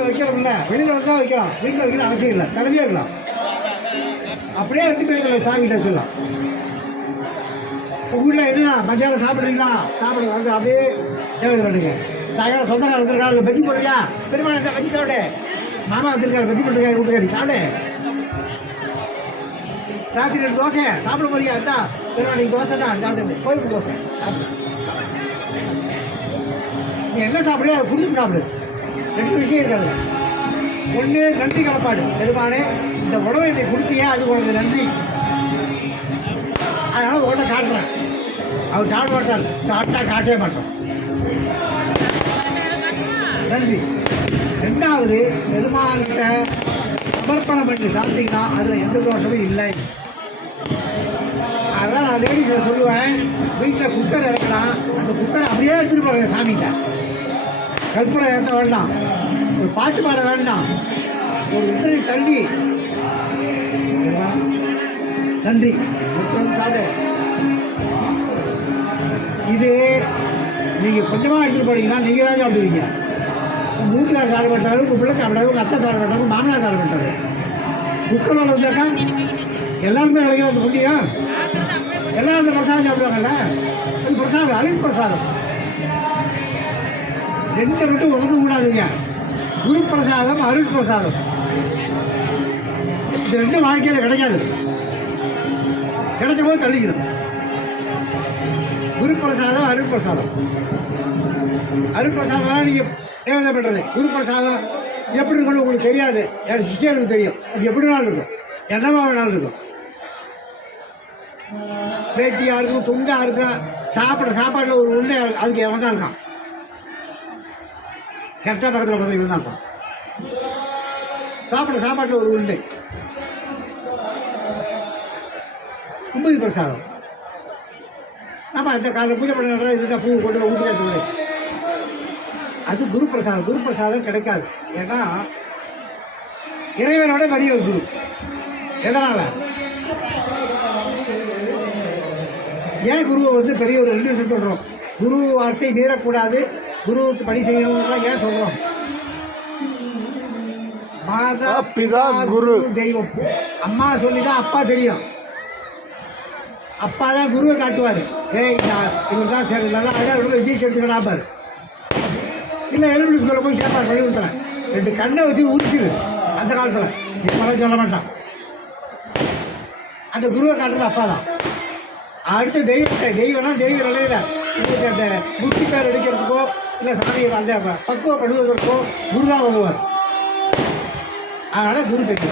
வைக்கிறோம்ல, வெளியில் வந்தால் வைக்கலாம், வீட்டில் வைக்கணும் அவசியம் இல்லை, கடைசியாக இருக்கலாம். அப்படியே எடுத்து போய் சாமிகிட்ட சொல்லலாம். உங்கள் வீட்டில் என்னன்னா மத்தியானம் சாப்பிட்றீங்களா, சாப்பிட வந்து அப்படியே தேவையில்லை பண்ணுங்க. சாயங்காலம் சொந்தக்கார வந்துருக்காங்க, பஜ்ஜி போடுறியா, பெருமாள் இந்த பஜ்ஜி சாப்பிடு, மாமா வந்துருக்காரு பஜ்ஜி போட்டுருக்காரு, வீட்டுக்காரி சாப்பிடு. ராத்திரி 2 தோசை சாப்பிட போறியா, இருந்தா பெருமாள் நீங்கள் தோசை தான் சாப்பிட்டு, கோயிலுக்கு தோசை சாப்பிடு. நீ என்ன சாப்பிடு அதை குடிச்சு சாப்பிடு. 2 விஷயம் இருக்காது. ஒன்று நன்றி கலப்பாடு, பெருமானே இந்த உணவை இதை கொடுத்தியே அது உனக்கு நன்றி, அதனால் உடனே காட்டுறேன். அவர் சாப்பிட மாட்டார், சாப்பிட்டா காட்டவே மாட்டோம், நன்றி. 2வது பெருமான்கிட்ட சமர்ப்பணம் பண்ணி சாப்பிட்டீங்கன்னா அதில் எந்த தோஷமும் இல்லை. அதான் நான் லேடிஸில் சொல்லுவேன், வீட்டில் குக்கர் இறக்கலாம், அந்த குக்கரை அப்படியே எடுத்துகிட்டு போங்க சாமிகிட்ட. கற்பனை ஏற்ற வேண்டாம், ஒரு பாட்டு பாட வேண்டாம், ஒரு உத்தரை தள்ளி நன்றி சாப்பிடு. இது நீங்கள் கொஞ்சமாக எடுத்துகிட்டு போனீங்கன்னா நீங்கள் தான் சாப்பிடுவீங்க. உங்கள் வீட்டுக்கார் சாப்பிட மாட்டாரு, உங்கள் பிள்ளை சாப்பிடாது, உங்கள் அத்தை சாப்பிட மாட்டாரு, மாமனார் சாப்பிட மாட்டாரு. குக்கரோட வந்தாக்கா எல்லாருமே கிடைக்கிறது புண்ணியா, எல்லாரும் அந்த பிரசாதம் சாப்பிடுவாங்கல்ல, அது பிரசாதம், அருள் பிரசாதம். 2 மட்டும் ஒதுக்க கூடாதுங்க, குரு பிரசாதம், அருள் பிரசாதம். இது 2 வாழ்க்கையில் கிடைக்காது, கிடைச்ச போது தள்ளிக்கணும். குரு பிரசாதம், அருள் பிரசாதம். அருள் பிரசாதம் நீங்கள் தேவதை பண்ணுறது. குரு பிரசாதம் எப்படி இருக்கணும் உங்களுக்கு தெரியாது, என் சிஷ்யர்களுக்கு தெரியும். அது எப்படி வேணாலும் இருக்கும், என்னமா வேணாலும் இருக்கும், பேட்டியாக இருக்கும், துண்டாக இருக்கும், சாப்பாட்டில் ஒரு உண்டை அதுக்கு எவன் தான் இருக்கான், கரெக்டாக பக்கத்தில் பக்கத்தில் இவன் தான் இருக்கான். சாப்பாட்டில் ஒரு உண்டை. கும்பதி பிரசாதம் நம்ம அந்த காலையில் பூஜை பண்ண இருந்தால் பூ கொண்டு ஊற்றி, அது குரு பிரசாதம். குரு பிரசாதம் கிடைக்காது, ஏன்னா இறைவனோட பெரிய குரு. எதனால் ஏன் குருவை வந்து பெரிய ஒரு 2 விஷயம் சொல்கிறோம். குரு வார்த்தை மீறக்கூடாது, குருவுக்கு பணி செய்யணும்லாம் ஏன் சொல்கிறோம். மாதா பிதா குரு தெய்வம். அம்மா சொல்லி தான் அப்பா தெரியும், அப்பா தான் குருவை காட்டுவார். இவர் தான் சரி நல்லா அழகாக தீட்சை எடுத்துக்கணும் பாரு, இல்லை எலிமெண்ட்ரி ஸ்கூலில் போய் சேர்ப்பார், சொல்லி கொடுத்துறேன். 2 கண்ணை வச்சு உரிச்சிடு. அந்த காலத்தில் இப்போலாம் சொல்ல மாட்டான். அந்த குருவை காட்டுறது அப்பா தான். அடுத்த தெய்வம்னா தெய்வ நிலையில் உங்களுக்கு அந்த முட்டி பேர் எடுக்கிறதுக்கோ இல்லை சாமியை அந்த பக்குவப்படுவதற்கோ குரு தான் உதவுவார். அதனால் குரு பெற்று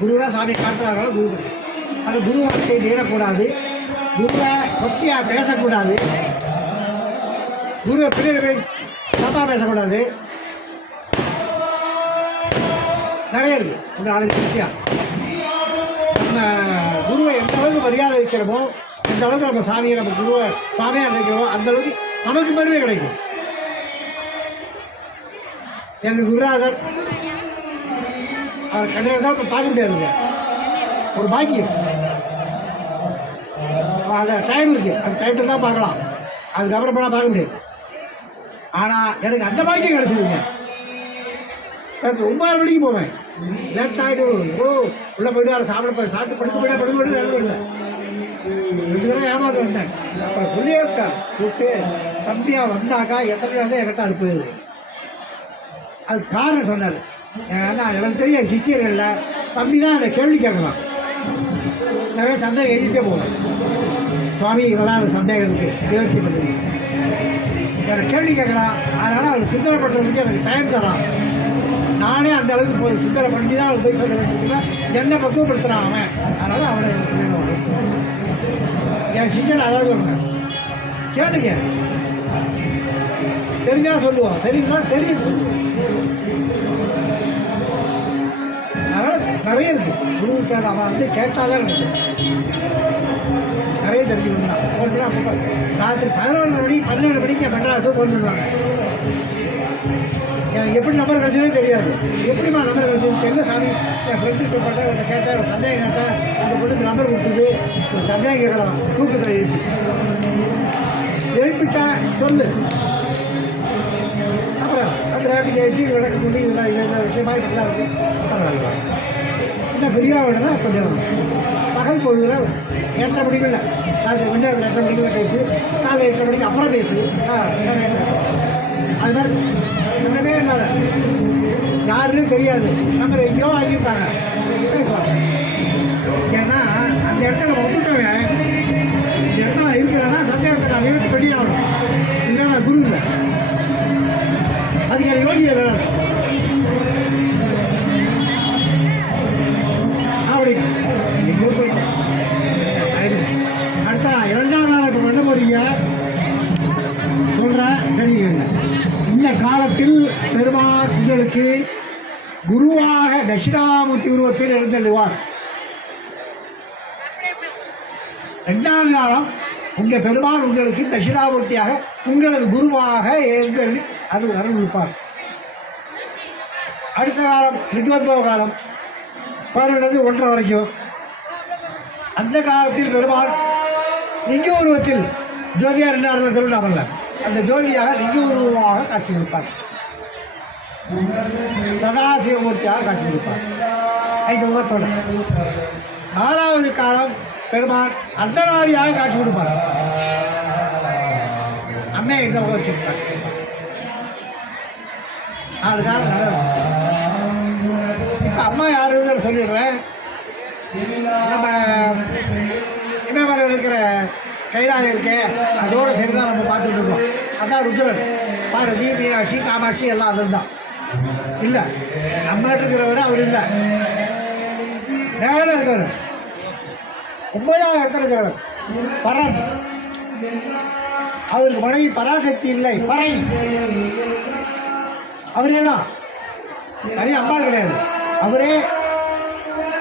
குரு தான் சாமியை காட்டுறதுனால குரு பெற்று. அந்த குரு வார்த்தையை மீறக்கூடாது, குருவை கொச்சையாக பேசக்கூடாது, குருவை பின்னாடி தப்பாக பேசக்கூடாது. நிறைய இருக்குது இந்த 4 விஷயம். நம்ம குருவை எந்த அளவுக்கு மரியாதை வைக்கிறோமோ, எந்த அளவுக்கு நம்ம சாமியை நம்ம குருவை சுவாமியாக நினைக்கிறோமோ, அந்த அளவுக்கு நமக்கு பெருமை கிடைக்கும். எங்கள் குருநாதர் அவர் கண்டிப்பாக தான் இப்போ பார்க்க முடியாதுங்க, ஒரு பாக்கியம். அந்த டைம் இருக்குது, அந்த டைத்தில் தான் பார்க்கலாம், அதுக்கப்புறம் போனால் பார்க்க முடியாது. ஆனால் எனக்கு அந்த பாக்கியம் கிடச்சிதுங்க. 9 மணிக்கு போவேன், லேட் ஆகிடும். உள்ளே போய்ட்டு அதை சாப்பிட்டு படுக்க போய்ட்டு இல்லை 2 தடவை ஏமாந்து வந்தேன். அப்போ சொல்லியே விட்டார், கூப்பிட்டு தம்பியாக வந்தாக்கா எத்தனை வந்து என்கிட்ட அனுப்புது. அது காரணம் சொன்னார். ஏன்னா எனக்கு தெரிய சிஷ்யர்களில் தம்பி தான் அந்த கேள்வி கேட்கலாம், நிறைய சந்தேகம் எழுதிட்டே போவேன். சுவாமி இதெல்லாம் ஒரு சந்தேகம் இருக்குது, நிவர்த்தி பண்ணுறது எனக்கு கேள்வி கேட்கலாம். அதனால் அவர் சிந்தனை பண்ணுறதுக்கு எனக்கு டைம் தரான். நானே அந்த அளவுக்கு போய் சிந்தனை பண்ணி தான் அவர் போய் சொல்ல வேண்டியதுன்னா என்னை பக்குவப்படுத்துகிறான் அவன். அதனால் அவனை என் சிஷன் அதாவது சொல்கிறேன், கேட்டுங்க, தெரிஞ்சால் சொல்லுவோம், தெரியுதுன்னா தெரியுது. அதனால் நிறைய இருக்குது குருவிட்ட அவன் வந்து கேட்டால் தான் நினைச்சேன் நிறைய தெரிஞ்சுக்கணும். ஃபோன் பண்ணால் ராத்திரி 11 மணி 12 மணிக்கு என் மெட்ராஸுக்கு ஃபோன் பண்ணுவாங்க. எனக்கு எப்படி நம்பர் கிடச்சதே தெரியாது. எப்படிமா நம்பர் கிடச்சது தெரியல சாமி, என் ஃப்ரெண்டு சொல்லிட்டேன், அதை கேட்டேன், சந்தேகம் கேட்டேன், அந்த பொண்ணுக்கு நம்பர் கொடுத்தது, சந்தேகம் கேட்கலாம், தூக்கத்தில் எழுப்பிட்டேன் சொல்லு. அப்புறம் அதில் எல்லாத்தையும் கேட்டு விளக்கு சொல்லி இதெல்லாம் இந்த விஷயமாக இப்படி தான் இருக்குது. இன்னும் ஃப்ரீயாக விடனா கொஞ்சம் பகல் பொழுதுல 8:30 மணிக்கு இல்லை, ராத்திரி வந்து அது 8:30 மணிக்கு டேஸு, காலை 8:30 மணிக்கு அப்புறம் டேஸு. நிறைய பேசு அது மாதிரி சொன்னவே இல்லாத யாருன்னு தெரியாது, நம்ம எங்கேயோ வாங்கியிருப்பாங்க பேசுவாங்க. ஏன்னா அந்த இடத்துல நம்ம விட்டுட்டோங்க, இந்த இடத்துல இருக்கிறேன்னா சந்தேகத்தை நான் நிறுத்தி பண்ணி ஆகணும். இல்லைன்னா குரு இல்லை, அதுக்கு யோகி அப்படி அடுத்த 2ஆம் நாள் இப்போ பண்ண போறீங்க சொல்கிறேன் தெரியுங்க. இந்த காலத்தில் பெருமாள் உங்களுக்கு குருவாக தட்சிணாமூர்த்தி உருவத்தில் எழுந்தள்ளுவார். 2ஆம் காலம் உங்கள் பெருமாள் உங்களுக்கு தட்சிணாமூர்த்தியாக உங்களது குருவாக எழுந்தள்ளி அருள் இருப்பார். அடுத்த காலம் லிங்கோத்பவ காலம் 12 1:30 வரைக்கும். அந்த காலத்தில் பெருமாள் லிங்க உருவத்தில் ஜோதியார் என்ன திருவிழாமல்ல, அந்த ஜோதியாக லிங்க உருவமாக காட்சி கொடுப்பார். சதாசிவமூர்த்தியாக காட்சி கொடுப்பார் 5 முகத்தோடு. 6வது காலம் பெருமாள் அர்த்தநாரியாக காட்சி கொடுப்பார். அம்மையை இந்த முகம் வச்சு காட்சி கொடுப்பார். 4 காலம் நல்லா வச்சு. இப்போ அம்மா யாருன்னு சொல்லிடுறேன். நம்ம இமயமலையில் இருக்கிற கைலாயம் இருக்கே, அதோடு சரி தான் நம்ம பார்த்துட்டு இருக்கோம். அதான் ருத்ரன், பார்வதி, மீனாட்சி, காமாட்சி எல்லாம் அது தான் இல்லை. நம்ம இருக்கிறவர் அவர் இல்லை, மேலே இருக்கிறவர் 9ஆம் இடத்துல இருக்கிறவர் பரன். அவருக்கு மனைவி பராசக்தி இல்லை, பறை. அவரே தான், தனி அம்பாள் கிடையாது. அவரே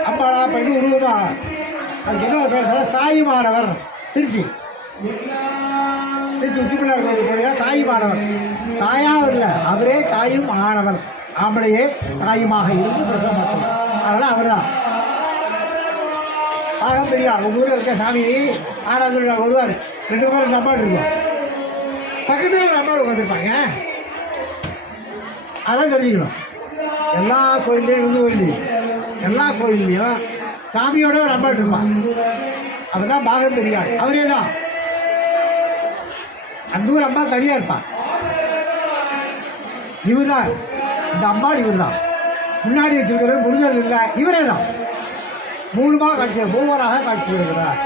அம்பாளா பண்ணி உருவமா. அதுக்கு என்ன பேர் சொல்ல, தாயுமானவர். திருச்சி உச்சிப்பிள்ளார் கோயில் போய் தாயுமானவர். தாயாவர் இல்லை, அவரே தாயும் ஆனவர். ஆம்பளையே தாயுமாக இருந்து பிரசவம் பார்த்தவர். அதனால் அவர் தான் ஆக பெரிய. உங்கள் ஊரில் இருக்க சாமி 6வது நாள் வருவார். 2 பேரும் நம்பாடு இருக்கும், பக்கத்தில் ஒரு நம்பாடு உட்காந்துருப்பாங்க. அதான் தெரிஞ்சுக்கணும். எல்லா கோயில்லையும் இந்து கோயில்லையும் எல்லா கோயில்லையும் சாமியோட ஒரு அம்பாள் இருப்பான். அவன் தான் பாகம் பெரியாள். அவரே தான். அந்த ஊர் அம்மா தனியாக இருப்பான். இவர் தான் இந்த அம்பாள். இவர் தான் முன்னாடி வச்சிருக்கிறது. முருகன் இல்லை, இவரே தான். 3 காட்சி ஒவ்வொருவராக காட்சி இருக்கிறார்.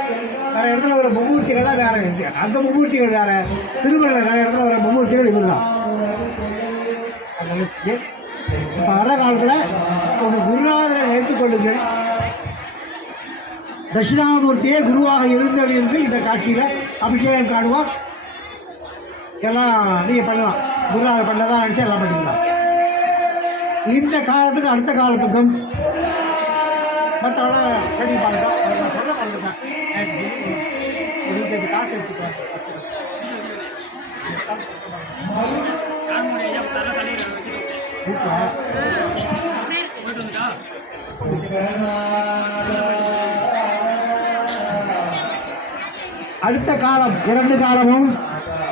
வேறு இடத்துல வர மும்மூர்த்திகள்லாம் வேறு, அந்த மும்மூர்த்திகள் வேறு. திருமலையில் நிறைய இடத்துல வர மும்மூர்த்திகள் இவர் தான். இப்போ வர காலத்தில் உங்கள் குருநாதரை நினைத்துக் கொள்ளுங்கள். தட்சிணாமூர்த்தியே குருவாக இருந்தடிருந்து இந்த காட்சியில் அபிஷேகம் காணுவார். எல்லாம் நீங்கள் பண்ணலாம், குருநாதர் பண்ணதான் நினச்சி எல்லாம் பண்ணிக்கலாம். இந்த காலத்துக்கு அடுத்த காலத்துக்கும் மற்றவெல்லாம் ரெடி பண்ணுறோம். சொல்ல பண்ணுறேன், காசு எடுத்துக்கிறேன். அடுத்த காலம் 2 காலமும்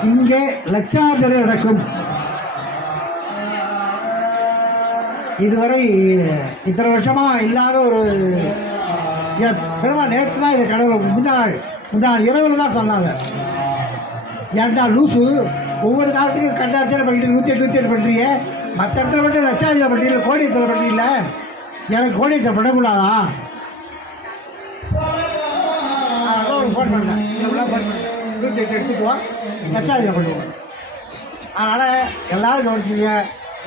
இங்கே லட்சார்ச்சனை நடக்கும். இதுவரை இத்தனை வருஷமா இல்லாத ஒரு பெருமா. நேற்று தான் இதை கடவுள் முன்னாள் இரவில் தான் சொன்னாங்க. ஏன்டா லூசு, ஒவ்வொரு காலத்துக்கும் கண்டார்ச்சனை பண்ணிட்டு 108 பண்ணுறீங்க, மற்ற இடத்துல மட்டும் லட்சார்ச்சனை பண்ணுறீங்க, கோடியத்தில் பண்ணுறீங்கள, எனக்கு கோடியத்தை பண்ணக்கூடாதா? அதெல்லாம் ஃபோன் பண்ணேன். இதெல்லாம் ஃபோன் பண்ணேன், 108 எடுத்துக்குவோம், லட்சார்ச்சனை பண்ணுவோம். அதனால் எல்லோரும் கவனிச்சிங்க,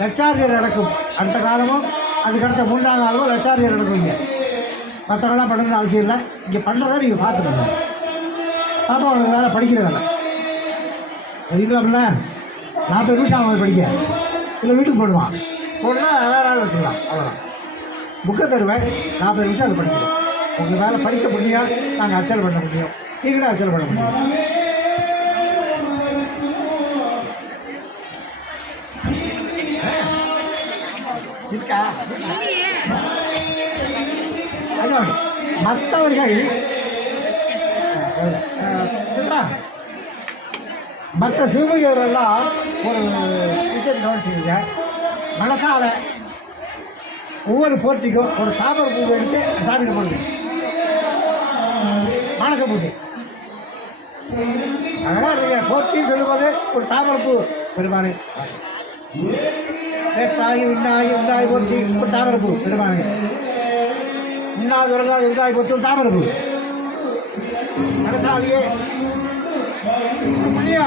லட்சார்ச்சனை நடக்கும். அடுத்த காலமும் அதுக்கடுத்த 3ஆம் காலமும் லட்சார்ச்சனை நடக்கும். இங்கே மற்றவங்களாம் பண்ணணும்னு அவசியம் இல்லை. இங்கே பண்ணுறத நீங்கள் பார்த்துக்கோங்க. பாப்பா அவனுக்கு வேலை படிக்கிற வேலை இருக்கலாம்ல. 40 நிமிஷம் அவன் படிக்க இல்லை, வீட்டுக்கு போடுவான். போடனா வேறு ஆள் வச்சுக்கலாம், அவ்வளோதான். புக்கை தருவேன், 40 நிமிஷம் அதை படிக்கிறேன். உங்கள் வேலை படித்த முடியும், நாங்கள் அச்சல் பண்ண முடியும், நீங்களும் அச்சல் பண்ண முடியும். இருக்கா அதான் மற்றவர்கள் மற்ற சிவபதியரெல்லாம் ஒரு விஷயத்தை கவனிச்சுங்க. மனசால ஒவ்வொரு போர்ட்டிக்கும் ஒரு தாமரை பூ எடுத்து சாமிகிட்ட போடுது. மானச பூஜை அதெல்லாம் நீங்கள் போர்ட்டின்னு சொல்லும்போது ஒரு தாமரை பூ பெருமானு வேற்றாகி உண்டாகி போற்றி ஒரு தாமரை பூ பெருமானு உண்ணாது உறங்காது இருந்தாகி போற்றி ஒரு தாமரை பூ மனசாலேயே புண்ணியா